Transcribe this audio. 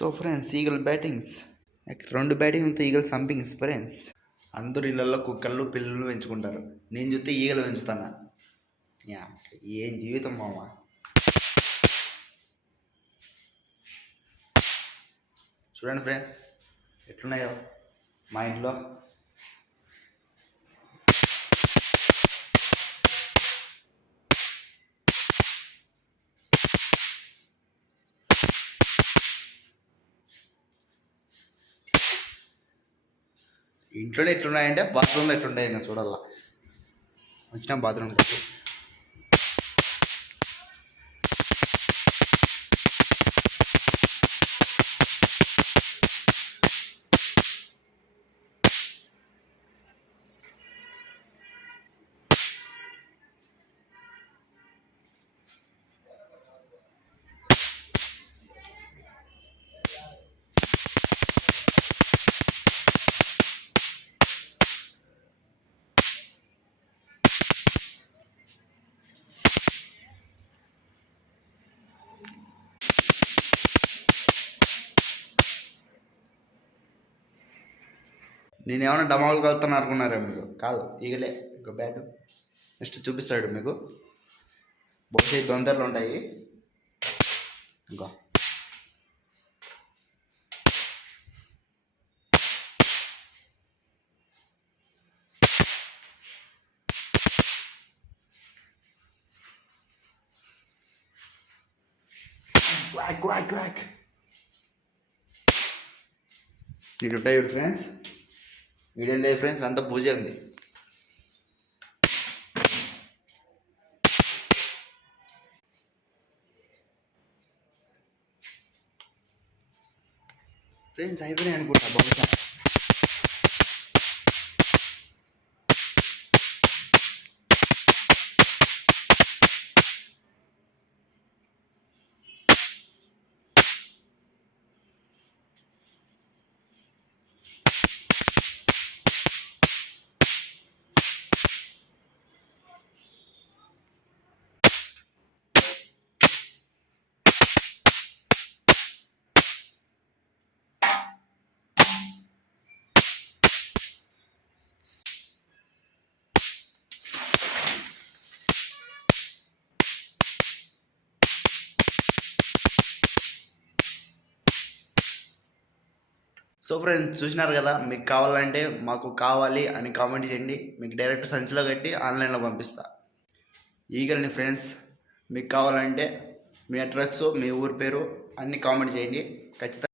So friends, eagle bettings రెండు batting eagle సంపింగ్స్ ఫ్రెండ్స్. అందరూ ఇళ్ళల్లో కుక్కలు పిల్లలు పెంచుకుంటారు. నేను చూస్తే ఈగలు పెంచుతానా? యా, ఏం జీవితం మామ. చూడండి ఫ్రెండ్స్ ఎట్లున్నాయో మా ఇంట్లో. ఇంట్లోనే ఎట్లున్నాయంటే బాత్రూంలో ఎట్లున్నాయి ఇంకా చూడాలా. వచ్చిన బాత్రూమ్లోకి నేనేమన్నా డమాలు కలుగుతాను అనుకున్నారా మీరు? కాదు, ఈగలే. ఇంకో బ్యాట్ నెక్స్ట్ చూపిస్తాడు మీకు. బహుశా తొందరలు ఉంటాయి. ఇంకా క్వాక్ క్వాక్ క్వాక్ ఇటు ఉంటాయి ఫ్రెండ్స్. వీడియో లేదు ఫ్రెండ్స్, అంతా పూజ ఉంది. ఫ్రెండ్స్ అయిపోయినాయి అనుకుంటా బహుశా. సో ఫ్రెండ్స్ చూసినారు కదా, మీకు కావాలంటే మాకు కావాలి అని కామెంట్ చేయండి. మీకు డైరెక్ట్ సంచిలో కట్టి ఆన్లైన్లో పంపిస్తా ఈగల్ని ఫ్రెండ్స్. మీకు కావాలంటే మీ అడ్రస్, మీ ఊరి పేరు అన్నీ కామెంట్ చేయండి ఖచ్చితంగా.